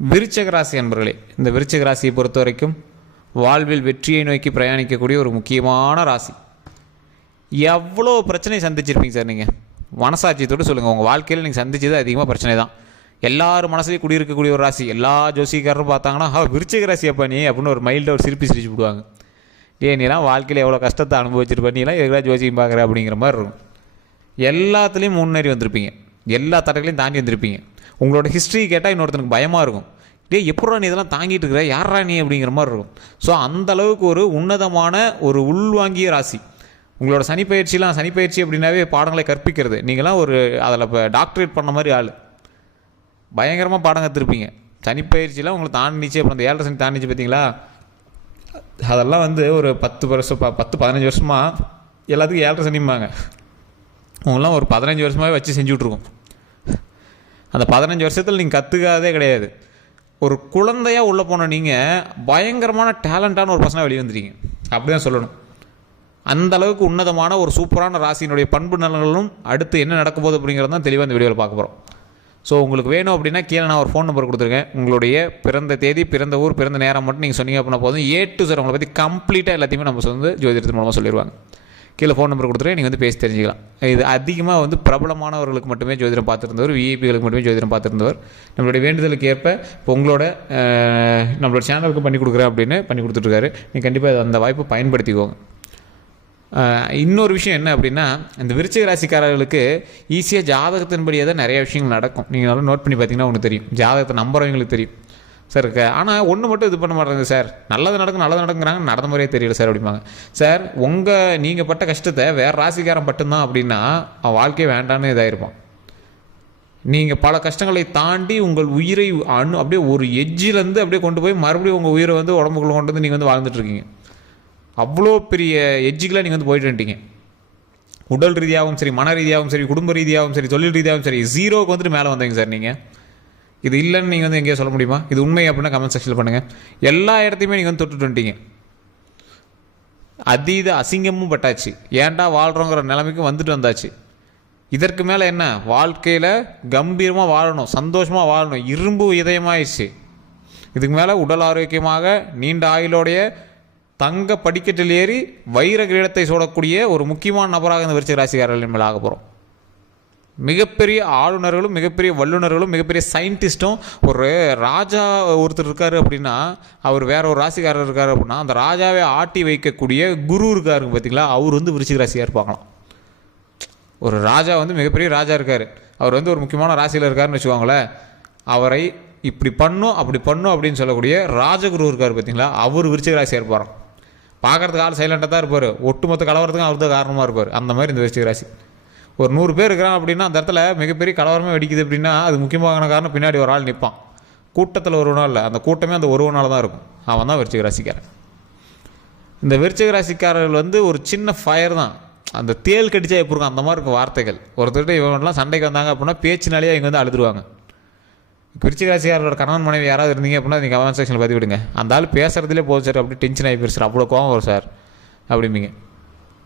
விருச்சக ராசி அன்பர்களே இந்த விருச்சக ராசியை பொறுத்த வரைக்கும் வாழ்வில் வெற்றியை நோக்கி பிரயாணிக்கக்கூடிய ஒரு முக்கியமான ராசி. எவ்வளோ பிரச்சனை சந்திச்சிருப்பீங்க சார் நீங்கள் மனசாட்சியத்தோடு சொல்லுங்கள் உங்கள் வாழ்க்கையில் நீங்கள் சந்திச்சது அதிகமாக பிரச்சனை தான். எல்லார் மனசுலேயும் குடியிருக்கக்கூடிய ஒரு ராசி. எல்லா ஜோசிக்காரரும் பார்த்தாங்கன்னா ஹா விருச்சிக ராசி அப்பா நீ அப்படின்னு ஒரு மைல்டாக ஒரு சிரிப்பி சிரிச்சு விடுவாங்க ஏ நீலாம் வாழ்க்கையில் எவ்வளோ கஷ்டத்தை அனுபவிச்சிருப்ப? நீலாம் எதுக்காக ஜோசியம் பார்க்குற? அப்படிங்கிற மாதிரி இருக்கும். எல்லாத்துலேயும் முன்னேறி வந்திருப்பீங்க. எல்லா தடைகளையும் தாண்டி வந்திருப்பீங்க. உங்களோட ஹிஸ்ட்ரி கேட்டால் இன்னொருத்தனுக்கு பயமாக இருக்கும். டே எப்படா நீ இதெல்லாம் தாங்கிட்டு இருக்கிற? யாரா நீ? அப்படிங்கிற மாதிரி இருக்கும். ஸோ அந்த அளவுக்கு ஒரு உன்னதமான ஒரு உள்வாங்கிய ராசி. உங்களோட சனிப்பயிற்சிலாம் சனிப்பயிற்சி அப்படின்னாவே பாடங்களை கற்பிக்கிறது. நீங்களாம் ஒரு அதில் இப்போ டாக்டரேட் பண்ண மாதிரி ஆள். பயங்கரமாக பாடம் கற்றுருப்பீங்க சனிப்பயிற்சிலாம் உங்களை தாண்டிச்சு அப்புறம் அந்த ஏழரை சனி தாண்டிச்சு பார்த்தீங்களா அதெல்லாம் வந்து ஒரு பத்து வருஷம் ப- பத்து பதினஞ்சு வருஷமாக எல்லாத்துக்கும் ஏழரை சனிம்பாங்க. உங்களாம் ஒரு பதினஞ்சு வருஷமாகவே வச்சு செஞ்சுட்ருக்கோம் அந்த பதினஞ்சு வருஷத்தில் நீங்கள் கற்றுக்காதே கிடையாது. ஒரு குழந்தையாக உள்ளே போன நீங்கள் பயங்கரமான டேலண்ட்டான ஒரு பர்சனாக வெளியே வந்துட்டீங்க. அப்படி தான் சொல்லணும். அந்த அளவுக்கு உன்னதமான ஒரு சூப்பரான ராசியினுடைய பண்பு நலன்களும் அடுத்து என்ன நடக்க போகுது அப்படிங்கிறது தான் தெளிவாக இந்த வீடியோவில் பார்க்க போகிறோம் ஸோ உங்களுக்கு வேணும் அப்படின்னா கீழே நான் ஒரு ஃபோன் நம்பர் கொடுத்துருக்கேன். உங்களுடைய பிறந்த தேதி பிறந்த ஊர் பிறந்த நேரம் மட்டும் நீங்கள் சொன்னீங்க அப்படின்னா போதும். ஏ டு சார் உங்களை பற்றி கம்ப்ளீட்டாக எல்லாத்தையுமே நம்ம வந்து ஜோதிடத்தின் மூலமாக சொல்லிடுவாங்க கீழே ஃபோன் நம்பர் கொடுத்துருக்கேன் நீங்கள் வந்து பேசி தெரிஞ்சுக்கலாம். இது அதிகமாக வந்து பிரபலமானவர்களுக்கு மட்டுமே ஜோதிடம் பார்த்துருந்தவர் விஐபிகளுக்கு மட்டுமே ஜோதிடம் பார்த்துருந்தவர். நம்மளுடைய வேண்டுதலுக்கு ஏற்ப இப்போ உங்களோட நம்மளோட சேனலுக்கு பண்ணி கொடுக்குறேன் அப்படின்னு பண்ணி கொடுத்துட்ருக்காரு நீங்கள் கண்டிப்பாக அந்த வாய்ப்பை பயன்படுத்திக்கோங்க. இன்னொரு விஷயம் என்ன அப்படின்னா இந்த விருச்சிக ராசிக்காரர்களுக்கு ஈஸியாக ஜாதகத்தின்படியே தான் நிறைய விஷயங்கள் நடக்கும். நீங்கள் நல்லா நோட் பண்ணி பார்த்தீங்கன்னா உங்களுக்கு தெரியும். ஜாதகத்தை நம்புறவங்களுக்கு தெரியும். சார் ஆனால் ஒன்று மட்டும் இது பண்ண மாட்டேங்க சார். நல்லது நடக்கும் நல்லது நடக்குங்கிறாங்க நடந்த முறையே தெரியல சார் அப்படிம்பாங்க. சார் உங்கள் நீங்கள் பட்ட கஷ்டத்தை வேறு ராசிக்காரன் பட்டுந்தான் அப்படின்னா அவன் வாழ்க்கையே வேண்டான்னு இதாகிருப்பான் நீங்கள் பல கஷ்டங்களை தாண்டி உங்கள் உயிரை அணு அப்படியே ஒரு எஜ்ஜிலேருந்து அப்படியே கொண்டு போய் மறுபடியும் உங்கள் உயிரை வந்து உடம்புக்குள்ள கொண்டு வந்து நீங்கள் வந்து வாழ்ந்துட்டுருக்கீங்க. அவ்வளோ பெரிய எட்ஜுக்கெலாம் நீங்கள் வந்து போயிட்டு வந்துட்டீங்க. உடல் ரீதியாகவும் சரி மன ரீதியாகவும் சரி குடும்ப ரீதியாகவும் சரி தொழில் ரீதியாகவும் சரி ஜீரோவுக்கு வந்துட்டு மேலே வந்தீங்க சார் நீங்கள் இது இல்லைன்னு நீங்கள் வந்து எங்கேயோ சொல்ல முடியுமா? இது உண்மை அப்படின்னா கமெண்ட் செக்ஷனில் பண்ணுங்கள் எல்லா இடத்தையுமே நீங்கள் வந்து தொட்டுட்டு வந்துட்டீங்க. அதீத அசிங்கமும் பட்டாச்சு. ஏன்டா வாழ்கிறோங்கிற நிலைமைக்கு வந்துட்டு வந்தாச்சு. இதற்கு மேலே என்ன? வாழ்க்கையில் கம்பீரமாக வாழணும் சந்தோஷமாக வாழணும். இரும்பு இதயமாயிடுச்சு. இதுக்கு மேலே உடல் ஆரோக்கியமாக நீண்ட ஆயுளோடைய தங்க படிக்கட்டில் ஏறி வைர கிரீடத்தை சூடக்கூடிய ஒரு முக்கியமான நபராக இந்த விருச்சிக ராசிக்காரர்களின் மேலே ஆக போகிறோம் மிகப்பெரிய ஆளுநர்களும் மிகப்பெரிய வல்லுநர்களும் மிகப்பெரிய சயின்டிஸ்ட்டும் ஒரு ராஜா ஒருத்தர் இருக்கார் அப்படின்னா அவர் வேற ஒரு ராசிக்காரர் இருக்கார் அப்படின்னா அந்த ராஜாவை ஆட்டி வைக்கக்கூடிய குரு இருக்காருங்க பார்த்தீங்களா அவர் வந்து விருச்சிக ராசியாக இருப்பாங்களாம். ஒரு ராஜா வந்து மிகப்பெரிய ராஜா இருக்கார். அவர் வந்து ஒரு முக்கியமான ராசியில் இருக்காருன்னு வச்சுக்கோங்களேன். அவரை இப்படி பண்ணும் அப்படி பண்ணும் அப்படின்னு சொல்லக்கூடிய ராஜகுரு இருக்கார் பார்த்தீங்களா அவர் விருச்சிக ராசியாக இருப்பாராம். பார்க்குறதுக்கு ஆள் சைலண்டாக தான் இருப்பார். ஒட்டுமொத்த கலவரத்துக்கும் அவர் தான் காரணமாக இருப்பார். அந்த மாதிரி இந்த விருச்சிக ராசி. ஒரு நூறு பேர் இருக்கிறான் அப்படின்னா அந்த இடத்துல மிகப்பெரிய கலவரமே வெடிக்குது அப்படின்னா அது முக்கியமான காரணம் பின்னாடி ஒரு ஆள் நிற்பான் கூட்டத்தில் ஒருவனால் இல்லை அந்த கூட்டமே அந்த ஒருவனால் தான் இருக்கும். அவன் தான் விருச்சிக ராசிக்காரன். இந்த விருச்சிக ராசிக்காரர்கள் வந்து ஒரு சின்ன ஃபயர் தான். அந்த தேல் கடிச்சா எப்படி இருக்கும்? அந்த மாதிரி இருக்கும் வார்த்தைகள். ஒருத்தர்கிட்ட இவங்கெல்லாம் சண்டைக்கு வந்தாங்க அப்படின்னா பேச்சினாலேயே இவங்க வந்து அழுதுருவாங்க. விருச்சிக ராசிக்காரரோட கணவன் மனைவி யாராவது இருந்தீங்க அப்படின்னா நீங்கள் கமெண்ட் செக்ஷனில் பதிவிடுங்க. அந்த ஆள் பேசுறதுலேயே போதும் சார். அப்படி டென்ஷன் ஆகி போயிரு சார். அவ்வளோ கோவம் வரும் சார். அப்படிம்பீங்க.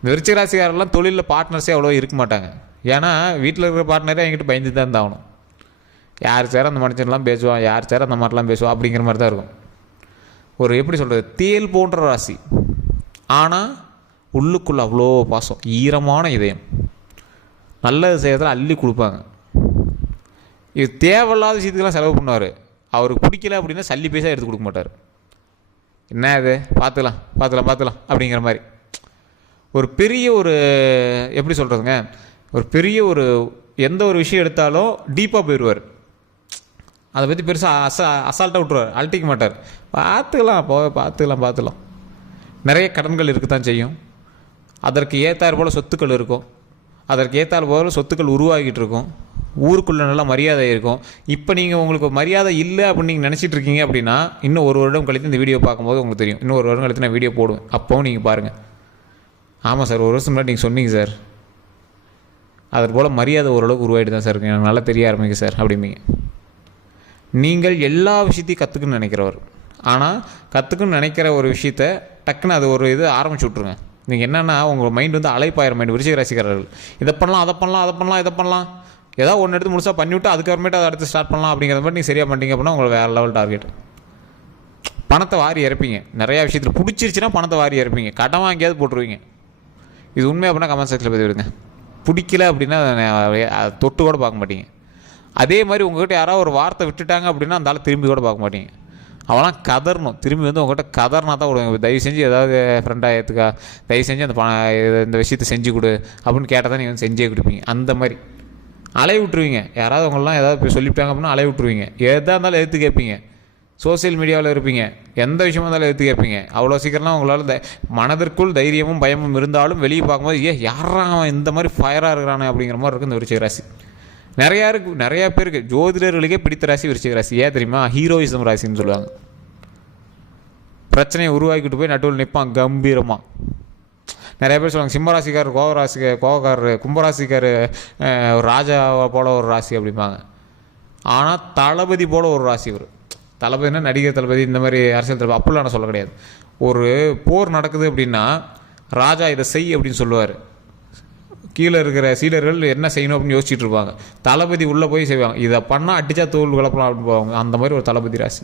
விருச்சிக ராசிக்காரெல்லாம் தொழிலில் பார்ட்னர்ஸே அவ்வளோ இருக்க மாட்டாங்க. ஏன்னா வீட்டில் இருக்கிற பார்ட்னரே என்கிட்ட பயந்து தான் இருந்தாகணும். யார் சார் அந்த மனுஷன்லாம் பேசுவான் யார் சார் அந்த மாதிரிலாம் பேசுவான் அப்படிங்கிற மாதிரி தான் இருக்கும். ஒரு எப்படி சொல்கிறது தேல் போன்ற ராசி. ஆனால் உள்ளுக்குள்ளே அவ்வளோ பாசம் ஈரமான இதயம். நல்லது செய்கிறதுல அள்ளி கொடுப்பாங்க. இது தேவையில்லாத விஷயத்துக்கெல்லாம் செலவு பண்ணுவார். அவருக்கு பிடிக்கல அப்படின்னா சல்லி பேச எடுத்து கொடுக்க மாட்டார். என்ன இது? பார்த்துக்கலாம் பார்த்துக்கலாம் பார்த்துக்கலாம் அப்படிங்கிற மாதிரி. ஒரு பெரிய ஒரு எப்படி சொல்கிறதுங்க ஒரு பெரிய ஒரு எந்த ஒரு விஷயம் எடுத்தாலும் டீப்பாக போயிடுவார் அதை பற்றி பெருசாக அசா அசால்ட்டாக விட்ருவார் அழட்டிக்க மாட்டார். பார்த்துக்கலாம் போ பார்த்துக்கலாம் பார்த்துக்கலாம். நிறைய கடன்கள் இருக்க தான் செய்யும். அதற்கு ஏற்றாறு போல் சொத்துக்கள் இருக்கும். அதற்கு ஏற்றாறு போல் சொத்துக்கள் உருவாகிட்டு இருக்கும். ஊருக்குள்ளே நல்லா மரியாதை இருக்கும். இப்போ நீங்கள் உங்களுக்கு மரியாதை இல்லை அப்படின்னு நீங்கள் நினச்சிட்டு இருக்கீங்க அப்படின்னா இன்னும் ஒரு வருடம் கழித்து இந்த வீடியோ பார்க்கும்போது உங்களுக்கு தெரியும். இன்னும் ஒரு வருடம் கழித்து நான் வீடியோ போடுவேன். அப்போவும் நீங்கள் பாருங்கள் ஆமாம் சார் ஒரு வருஷம் முன்னாடி நீங்கள் சொன்னீங்க சார். அதற்கு போல் மரியாதை ஓரளவுக்கு உருவாயிட்டு தான் சார் இருக்கு. எனக்கு நல்லா தெரிய ஆரம்பிங்க சார் அப்படிம்பீங்க. நீங்கள் எல்லா விஷயத்தையும் கற்றுக்குன்னு நினைக்கிறவர். ஆனால் கற்றுக்குன்னு நினைக்கிற ஒரு விஷயத்த டக்குன்னு அது ஒரு இது ஆரம்பிச்சு விட்ருங்க நீங்கள் என்னென்னா உங்கள் மைண்ட் வந்து அலைப்பாயிரம் மைண்ட் விருச்சிக ராசிக்காரர்கள். இதை பண்ணலாம் அதை பண்ணலாம் அதை பண்ணலாம் இதை பண்ணலாம். ஏதாவது ஒன்று எடுத்து முழுசாக பண்ணிவிட்டு அதுக்கப்புறமேட்டு அதை அடுத்து ஸ்டார்ட் பண்ணலாம் அப்படிங்கிற மாதிரி நீங்கள் சரியாக பண்ணிட்டீங்க அப்படின்னா உங்களுக்கு வேறு லெவல் டார்கெட் பணத்தை வாரி இறப்பீங்க. நிறையா விஷயத்தில் பிடிச்சிருச்சுன்னா பணத்தை வாரி இறப்பீங்க. கடன் வாங்கியாவது போட்டுருவீங்க. இது உண்மை அப்படின்னா கமெண்ட் செக்ஷனில் பதிவிடுங்க பிடிக்கல அப்படின்னா தொட்டு கூட பார்க்க மாட்டீங்க. அதே மாதிரி உங்கள்கிட்ட யாராவது ஒரு வார்த்தை விட்டுட்டாங்க அப்படின்னா அந்த ஆள் திரும்பி கூட பார்க்க மாட்டீங்க. அவெல்லாம் கதறணும். திரும்பி வந்து உங்ககிட்ட கதறினா தான் விடுவாங்க. தயவு செஞ்சு ஏதாவது ஃப்ரெண்டாக ஏற்றுக்கா தயவு செஞ்சு அந்த பண இந்த விஷயத்தை செஞ்சு கொடு அப்படின்னு கேட்டால் தான் நீங்கள் வந்து செஞ்சே கொடுப்பீங்க. அந்த மாதிரி. அலைய விட்டுருவீங்க. யாராவது உங்களெலாம் ஏதாவது போய் சொல்லிவிட்டாங்க அப்படின்னா அலைய விட்டுருவீங்க. எதாக இருந்தாலும் எடுத்து கேட்பீங்க. சோஷியல் மீடியாவில் இருப்பீங்க. எந்த விஷயமா இருந்தாலும் எடுத்து கேட்பீங்க. அவ்வளோ சீக்கிரம்லாம் உங்களால் த மனதிற்குள் தைரியமும் பயமும் இருந்தாலும் வெளியே பார்க்கும்போது ஏ யாரா அவன் இந்த மாதிரி ஃபயராக இருக்கிறானே? அப்படிங்கிற மாதிரி இருக்குது இந்த விருச்சிக ராசி. நிறையா இருக்கு நிறையா பேருக்கு ஜோதிடர்களுக்கே பிடித்த ராசி விருச்சிக ராசி. ஏன் தெரியுமா? ஹீரோயிசம் ராசின்னு சொல்லுவாங்க. பிரச்சனையை உருவாக்கிட்டு போய் நடுவில் நிற்பான் கம்பீரமாக நிறைய பேர் சொல்லுவாங்க சிம்மராசிக்காரர் கோவராசிக்க கோவக்காரர் கும்பராசிக்கார் ராஜாவை ராஜா போல ஒரு ராசி அப்படிம்பாங்க. ஆனால் தளபதி போல ஒரு ராசி வரும் தளபதினா நடிகர் தளபதி இந்த மாதிரி அரசியல் தளபதி அப்படிலாம் நான் சொல்ல கிடையாது. ஒரு போர் நடக்குது அப்படின்னா ராஜா இதை செய் அப்படின்னு சொல்லுவார். கீழே இருக்கிற சீடர்கள் என்ன செய்யணும் அப்படின்னு யோசிச்சுட்டு இருப்பாங்க. தளபதி உள்ளே போய் செய்வாங்க. இதை பண்ணால் அடித்தா தோல் விளப்பலாம் அப்படின்னு போவாங்க. அந்த மாதிரி ஒரு தளபதி ராசி.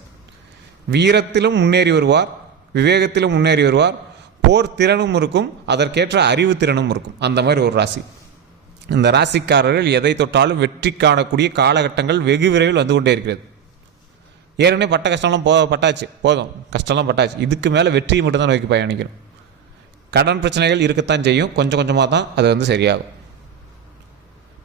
வீரத்திலும் முன்னேறி வருவார். விவேகத்திலும் முன்னேறி வருவார். போர் திறனும் இருக்கும். அதற்கேற்ற அறிவு திறனும் இருக்கும். அந்த மாதிரி ஒரு ராசி. இந்த ராசிக்காரர்கள் எதை தொட்டாலும் வெற்றி காணக்கூடிய காலகட்டங்கள் வெகு விரைவில் வந்து கொண்டே இருக்கிறது. ஏற்கனவே பட்ட கஷ்டம்லாம் போ பட்டாச்சு. போதும். கஷ்டம்லாம் பட்டாச்சு. இதுக்கு மேலே வெற்றியை மட்டும்தான் நோக்கி பயணிக்கணும். கடன் பிரச்சனைகள் இருக்கத்தான் செய்யும். கொஞ்சம் கொஞ்சமாக தான் அது வந்து சரியாகும்.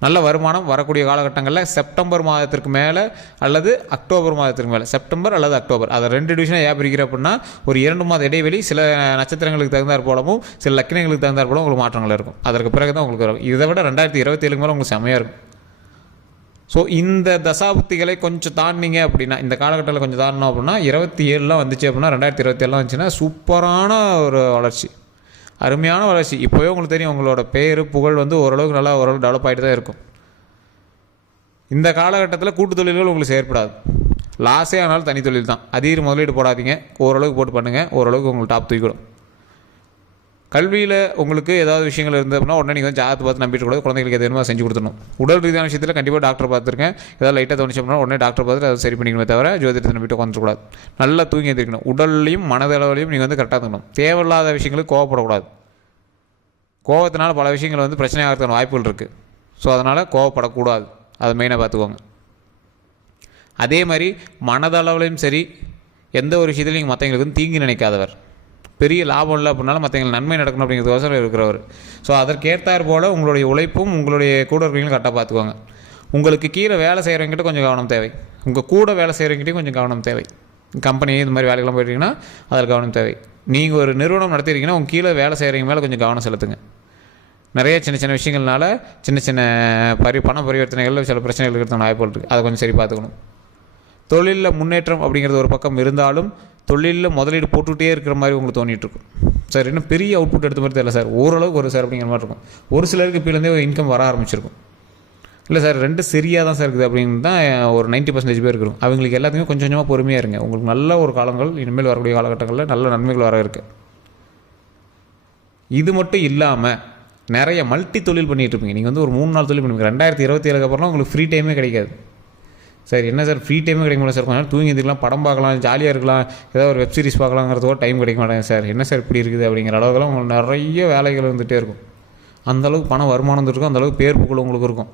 நல்ல வருமானம் வரக்கூடிய காலகட்டங்களில் செப்டம்பர் மாதத்திற்கு மேலே அல்லது அக்டோபர் மாதத்திற்கு மேலே. செப்டம்பர் அல்லது அக்டோபர். அதை ரெண்டு டிவிஷனாக ஏன் பிரிக்கிற அப்படின்னா ஒரு இரண்டு மாத இடைவெளி சில நட்சத்திரங்களுக்கு தகுந்தாற் போலவும் சில லக்கினங்களுக்கு தகுந்தாற் போலவும் உங்களுக்கு மாற்றங்கள் இருக்கும். அதற்கு பிறகு தான் உங்களுக்கு வரும். இதை விட ரெண்டாயிரத்தி இருபத்தி ஏழு மேலே உங்களுக்கு செம்மையாக இருக்கும். ஸோ இந்த தசாபுத்திகளை கொஞ்சம் தாண்டிங்க அப்படின்னா இந்த காலகட்டத்தில் கொஞ்சம் தாண்டினோம் அப்படின்னா இருபத்தி ஏழுலாம் வந்துச்சு அப்படின்னா ரெண்டாயிரத்தி இருபத்தி ஏழுலாம் வந்துச்சுன்னா சூப்பரான ஒரு வளர்ச்சி. அருமையான வளர்ச்சி. இப்போவே உங்களுக்கு தெரியும் உங்களோட பேர் புகழ் வந்து ஓரளவுக்கு நல்லா ஓரளவு டெவலப் ஆகிட்டு தான் இருக்கும். இந்த காலகட்டத்தில் கூட்டு தொழில்கள் உங்களுக்கு செயற்படாது. லாஸே ஆனாலும் தனி தொழில் தான் அதிகம் முதலீடு போடாதீங்க. ஓரளவுக்கு போட்டு பண்ணுங்கள் ஓரளவுக்கு உங்களுக்கு டாப் தூக்கிடும் கல்வியில் உங்களுக்கு ஏதாவது விஷயங்கள் இருந்தது அப்படின்னா உடனே நீங்கள் வந்து ஜாதகத்தை பார்த்து நம்பிட்டு கூடாது குழந்தைகளுக்கு எது வேணுமோ செஞ்சு கொடுத்துடணும். உடல் ரீதியான விஷயத்தில் கண்டிப்பாக டாக்டர் பார்த்துருக்கேன். ஏதாவது லைட்டாக தோணுச்சு அப்படின்னா உடனே டாக்டர் பார்த்துட்டு அதை சரி பண்ணிக்கணுமே தவிர ஜோதிடத்தை நம்பிட்டு உட்காந்துக்கூடாது நல்லா தூங்கி எழுந்திருக்கணும் உடல்லையும் மனதளவுலையும் நீங்கள் வந்து கரெக்டாக இருக்கணும் தேவையில்லாத விஷயங்களுக்கு கோவப்படக்கூடாது. கோவத்தினால பல விஷயங்கள் வந்து பிரச்சனையாகிறதுக்கான வாய்ப்புகள் இருக்குது ஸோ அதனால் கோவப்படக்கூடாது. அதை மெயினாக பார்த்துக்கோங்க. அதே மாதிரி மனதளவுலையும் சரி எந்த ஒரு விஷயத்துலையும் நீங்கள் மற்றவங்களுக்கு வந்து தீங்கு நினைக்காதவர். பெரிய லாபம் இல்லை அப்படின்னாலும் மற்றவங்களுக்கு நன்மை நடக்கணும் அப்படிங்கிறதுக்கோசரம் இருக்கிறவர். ஸோ அதற்கேற்றார் போல் உங்களுடைய உழைப்பும் உங்களுடைய கூட இருக்கிறவங்களும் கரெக்டாக பார்த்துக்கோங்க. உங்களுக்கு கீழே வேலை செய்கிறவங்ககிட்ட கொஞ்சம் கவனம் தேவை. உங்கள் கூட வேலை செய்கிறவங்ககிட்டையும் கொஞ்சம் கவனம் தேவை. கம்பெனி இது மாதிரி வேலைக்கெல்லாம் போயிட்டீங்கன்னா அதில் கவனம் தேவை. நீங்கள் ஒரு நிறுவனம் நடத்திருக்கீங்கன்னா உங்கள் கீழே வேலை செய்கிறவங்க மேலே கொஞ்சம் கவனம் செலுத்துங்க. நிறைய சின்ன சின்ன விஷயங்கள்னால சின்ன சின்ன பரி பண பரிவர்த்தனைகளில் சில பிரச்சனைகள் இருக்கிறதுக்கான வாய்ப்புகள் இருக்குது அதை கொஞ்சம் சரி பார்த்துக்கணும். தொழிலில் முன்னேற்றம் அப்படிங்கிறது ஒரு பக்கம் இருந்தாலும் தொழிலில் முதலீடு போட்டுகிட்டே இருக்கிற மாதிரி உங்களுக்கு தோணிட்டு இருக்கும் சார் இன்னும் பெரிய அவுட்புட் எடுத்த மாதிரி தெரியல சார். ஓரளவுக்கு ஒரு சார் அப்படிங்கிற மாதிரி இருக்கும். ஒரு சிலருக்கு இப்போலேருந்தே ஒரு இன்கம் வர ஆரம்பிச்சிருக்கும். இல்லை சார் ரெண்டு சரியாக தான் சார் இருக்குது அப்படின்னு தான் ஒரு 90% பர்சன்டேஜ் பேர் இருக்கும் அவங்களுக்கு எல்லாத்துக்குமே கொஞ்சம் கொஞ்சமாக பொறுமையாக இருங்க. உங்களுக்கு நல்ல ஒரு காலங்கள் இனிமேல் வரக்கூடிய காலகட்டங்களில் நல்ல நன்மைகள் வர இருக்குது இது மட்டும் இல்லாமல் நிறைய மல்டி தொழில் பண்ணிகிட்டு இருப்பீங்க. நீங்கள் வந்து ஒரு மூணு நாள் தொழில் பண்ணுவீங்க. ரெண்டாயிரத்தி இருபத்தி ஏழுக்கு அப்புறம் உங்களுக்கு ஃப்ரீ டைமே கிடைக்காது. சார் என்ன சார் ஃப்ரீ டைமே கிடைக்க மாட்டேன் சார். கொஞ்சம் நேரம் தூங்கி இருக்கலாம் படம் பார்க்கலாம் ஜாலியாக இருக்கலாம். ஏதாவது ஒரு வெப் சீரிஸ் பார்க்கலாங்கிறதோ டைம் கிடைக்க மாட்டேங்க சார். என்ன சார் இப்படி இருக்குது அப்படிங்கிற அளவுக்குலாம் உங்களுக்கு நிறைய வேலைகள் வந்துகிட்டே இருக்கும். அந்தளவுக்கு பணம் வருமானம் இருக்கும் அந்தளவுக்கு பேர் புகழ் உங்களுக்கு இருக்கும்.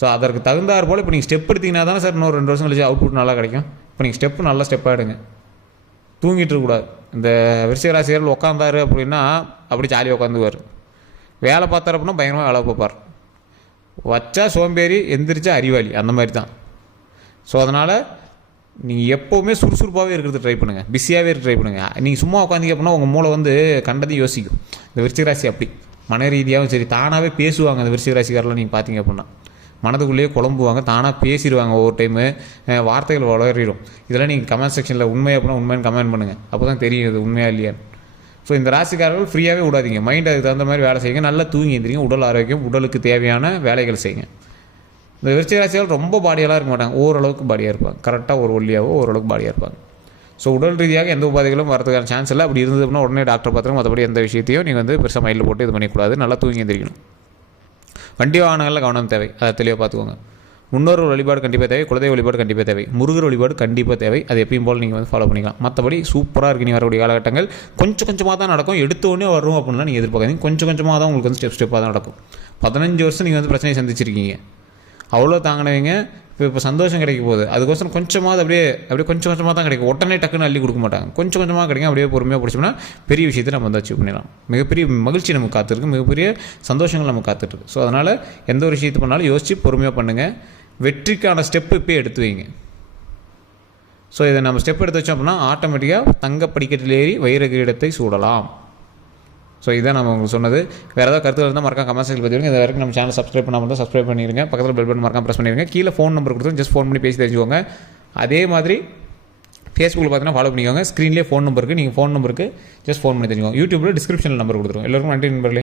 ஸோ அதற்கு தகுந்தாற் போல் இப்போ நீங்கள் ஸ்டெப் எடுத்தீங்கன்னா தானே சார் இன்னொரு ரெண்டு வருஷம் கழிச்சு அவுட்புட் நல்லா கிடைக்கும். இப்போ நீங்கள் ஸ்டெப்பு நல்ல ஸ்டெப்பாக எடுங்க. தூங்கிட்டு இருக்கக்கூடாது இந்த விருஷராசிரியர்கள் உட்காந்தாரு அப்படின்னா அப்படி ஜாலியாக உட்காந்துவார் வேலை பார்த்தாரு அப்படின்னா பயங்கரமாக வேலை பார்ப்பார். வச்சா சோம்பேறி எந்திரிச்சா அறிவாளி. அந்த மாதிரி தான். ஸோ அதனால் நீங்கள் எப்போவுமே சுறுசுறுப்பாகவே இருக்கிறது ட்ரை பண்ணுங்கள் பிஸியாகவே இருக்க ட்ரை பண்ணுங்கள் நீங்கள் சும்மா உட்காந்தீங்க அப்படின்னா உங்கள் மூளை வந்து கண்டதையும் யோசிக்கும். இந்த விருச்சிகராசி அப்படி. மன ரீதியாகவும் சரி தானாகவே பேசுவாங்க அந்த விருச்சிகராசிக்காரெலாம் நீங்கள் பார்த்தீங்க அப்படின்னா. மனதுக்குள்ளேயே குழம்புவாங்க தானாக பேசிடுவாங்க ஒவ்வொரு டைமு வார்த்தைகள் வளரிடும். இதெல்லாம் நீங்கள் கமெண்ட் செக்ஷனில் உண்மை அப்படின்னா உண்மைன்னு கமெண்ட் பண்ணுங்கள் அப்போ தான் தெரியும் இது உண்மையா இல்லையான்னு. ஸோ இந்த ராசிக்காரர்கள் ஃப்ரீயாகவே விடாதீங்க. மைண்ட் அதுக்கு தகுந்த மாதிரி வேலை செய்யுங்க. நல்லா தூங்கி எந்திரிங்க. உடல் ஆரோக்கியம் உடலுக்கு தேவையான வேலைகள் செய்யுங்க. இந்த விருச்சிக ரொம்ப பாடியெல்லாம் இருக்க மாட்டாங்க. ஓரளவுக்கு பாடியாக இருப்பாங்க. கரெக்டாக ஒரு ஒல்லியாகவோ ஓரளவுக்கு பாடியாக இருப்பாங்க. ஸோ உடல் ரீதியாக எந்த உபாதைகளும் வரதுக்கான சான்ஸ் இல்லை. அப்படி இருந்தது அப்படின்னா உடனே டாக்டர் பார்த்துருங்க மற்றபடி எந்த விஷயத்தையும் நீங்கள் வந்து பெருசாக மைண்டில் போட்டு இது பண்ணிக்கூடாது. நல்லா தூங்கி எந்திரிக்கணும். வண்டி வாகனங்களில் கவனம் தேவை. அதை தெளிவாக பார்த்துக்கோங்க. முன்னோர் வழிபாடு கண்டிப்பாக தேவை. குலதெய்வ வழிபாடு கண்டிப்பாக தேவை. முருகர் வழிபாடு கண்டிப்பாக தேவை. அது எப்பயும் போல் நீங்கள் வந்து ஃபாலோ பண்ணிக்கலாம். மற்றபடி சூப்பராக இருக்கு. நீ வரக்கூடிய காலகட்டங்கள் கொஞ்சம் கொஞ்சமாக தான் நடக்கும். எடுத்தோடனே வரும் அப்படின்னா நீங்கள் எதிர்பார்க்காதீங்க. கொஞ்சம் கொஞ்சமாக தான் உங்களுக்கு வந்து ஸ்டெப் ஸ்டெப்பாக தான் நடக்கும். பதினஞ்சு வருஷம் நீங்கள் வந்து பிரச்சனையை சந்திச்சிருக்கீங்க. அவ்வளோ தாங்கினவங்க இப்போ இப்போ சந்தோஷம் கிடைக்க போகுது. அதுக்கோசரம் கொஞ்சமாவது அப்படியே அப்படியே கொஞ்சம் கொஞ்சமாக தான் கிடைக்கும். உடனே டக்குன்னு அள்ளி கொடுக்க மாட்டாங்க. கொஞ்சம் கொஞ்சமாக கிடைக்கும். அப்படியே பொறுமையாக பிடிச்சோம்னா பெரிய விஷயத்தை நம்ம வந்து அச்சீவ் பண்ணிடலாம். மிகப்பெரிய மகிழ்ச்சி நமக்கு காத்திருக்கு. மிகப்பெரிய சந்தோஷங்கள் நம்ம காத்துட்ருக்கு ஸோ அதனால் எந்த ஒரு விஷயத்தை பண்ணாலும் யோசித்து பொறுமையாக பண்ணுங்கள் வெற்றிக்கான ஸ்டெப்பு இப்போயே எடுத்து வைங்க. ஸோ இதை நம்ம ஸ்டெப் எடுத்து வச்சோம் அப்படின்னா ஆட்டோமேட்டிக்காக தங்க படிக்கட்டில் ஏறி வைர கிரீடத்தை சூடலாம். ஸோ இதான் நம்ம உங்களுக்கு சொன்னது. வேறு ஏதாவது கருத்து இருந்தால் மறக்காம கமெண்ட் செக்ஷன் பதிவுங்க இது வரைக்கும் நம்ம சேனல் சப்ஸ்கிரைப் பண்ணாமல் இருந்தால் சப்ஸ்கிரைப் பண்ணிடுங்க. பக்கத்தில் பெல் பட்டன் மறக்காம ப்ரெஸ் பண்ணிடுங்க. கீழே ஃபோன் நம்பர் கொடுத்து ஜஸ்ட் ஃபோன் பண்ணி பேசி தெரிஞ்சுக்கோங்க. அதே மாதிரி ஃபேஸ்புக்கில் பார்த்தீங்கன்னா ஃபாலோ பண்ணிக்கோங்க. ஸ்க்ரீன்லேயே ஃபோன் நம்பருக்கு நீங்கள் ஃபோன் நம்பருக்கு ஜஸ்ட் ஃபோன் பண்ணி தெரிஞ்சுக்கோங்க. யூடியூப்பில் டிஸ்கிரிப்ஷனில் நம்பர் கொடுத்துருவோம் எல்லோருக்கும் நன்றி நண்பர்களே.